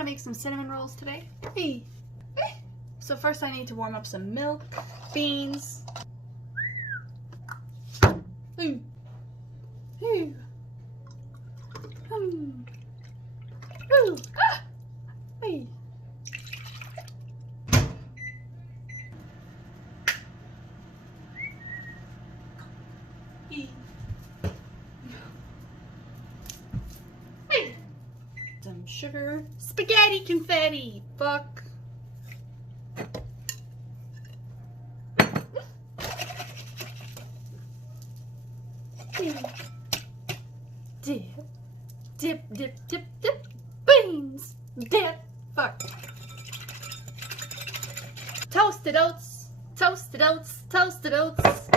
gonna make some cinnamon rolls today. Hey. So first I need to warm up some milk, beans. Ooh. Ooh. Ooh. Ah. Hey. Hey. Some sugar, spaghetti confetti. Fuck. Dip, dip, dip, dip, dip, beans, dip, fuck. Toasted oats, toasted oats, toasted oats.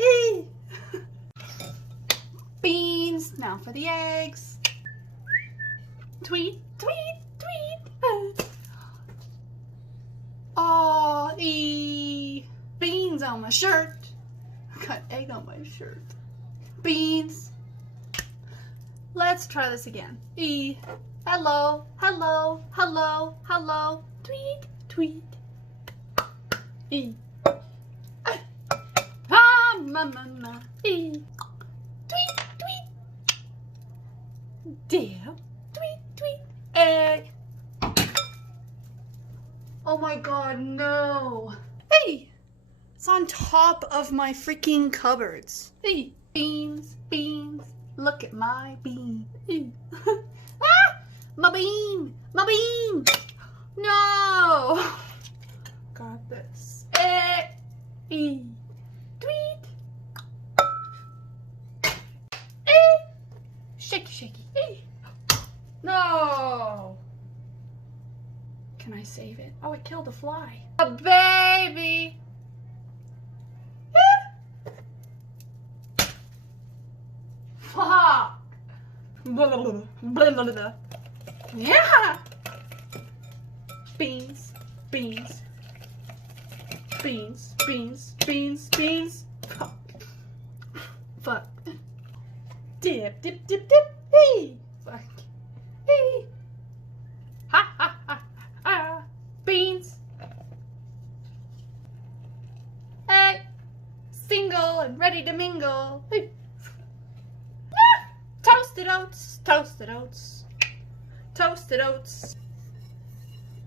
Eee. Beans, now for the eggs. Tweet, tweet, tweet. Oh, beans on my shirt. Got egg on my shirt. Beans. Let's try this again. Hello, hello, hello, hello. Tweet, tweet. Ah, mama. Tweet, tweet. Dip, tweet, tweet. Egg. Oh my god, no. Hey! It's on top of my freaking cupboards. Hey! Beans, beans, look at my bean. Ah! My bean! My bean! No! Got this. Tweet. Shaky, shaky. No! Can I save it? Oh, it killed a fly. A baby! Fuck! Yeah! Beans, beans, beans, beans, beans, beans. Fuck. Fuck. Dip, dip, dip, dip. Hey! Fuck. Hey! Ha ha ha ha! Beans. Hey! Single and ready to mingle. Hey. Ah! Toasted oats, toasted oats, toasted oats.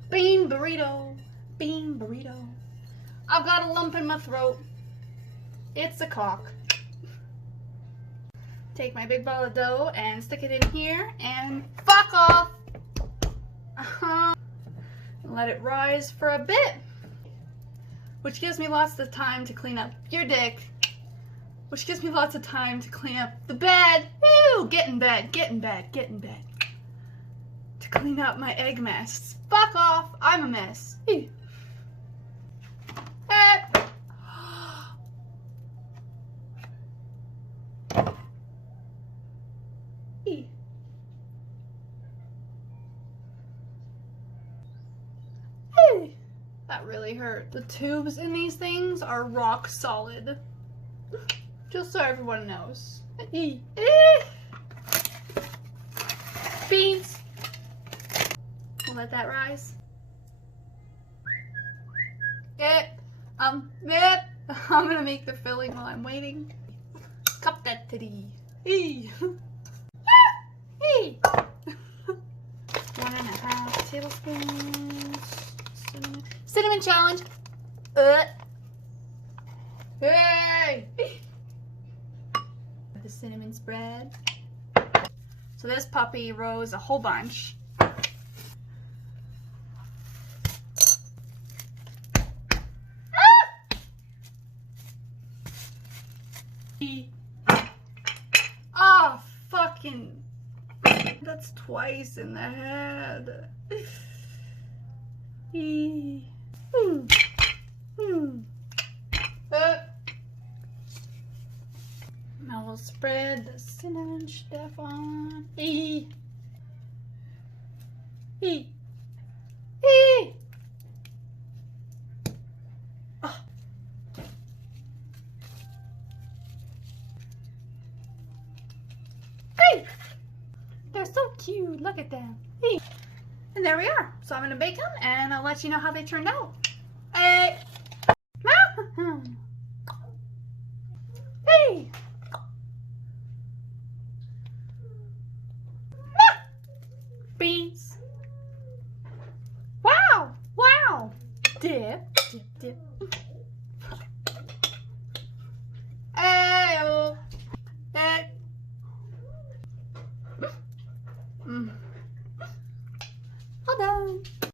Bean burrito, bean burrito. I've got a lump in my throat. It's a cock. Take my big ball of dough and stick it in here and fuck off. Let it rise for a bit, which gives me lots of time to clean up your dick, which gives me lots of time to clean up the bed. Ew, get in bed, get in bed, get in bed. To clean up my egg mess. Fuck off, I'm a mess. Ew. That really hurt. The tubes in these things are rock solid. Just so everyone knows. Beans. We'll let that rise. I'm gonna make the filling while I'm waiting. Cup that titty. Hey. 1.5 tablespoons. Cinnamon challenge. Hey! The cinnamon spread. So this puppy rose a whole bunch. Oh, fucking. That's twice in the head. Now we'll spread the cinnamon stuff on. Oh. Hey! cute. Look at them. Hey. And there we are. So I'm going to bake them and I'll let you know how they turned out. Hey. Hey. Beans. Wow. Wow. Dip, dip, dip.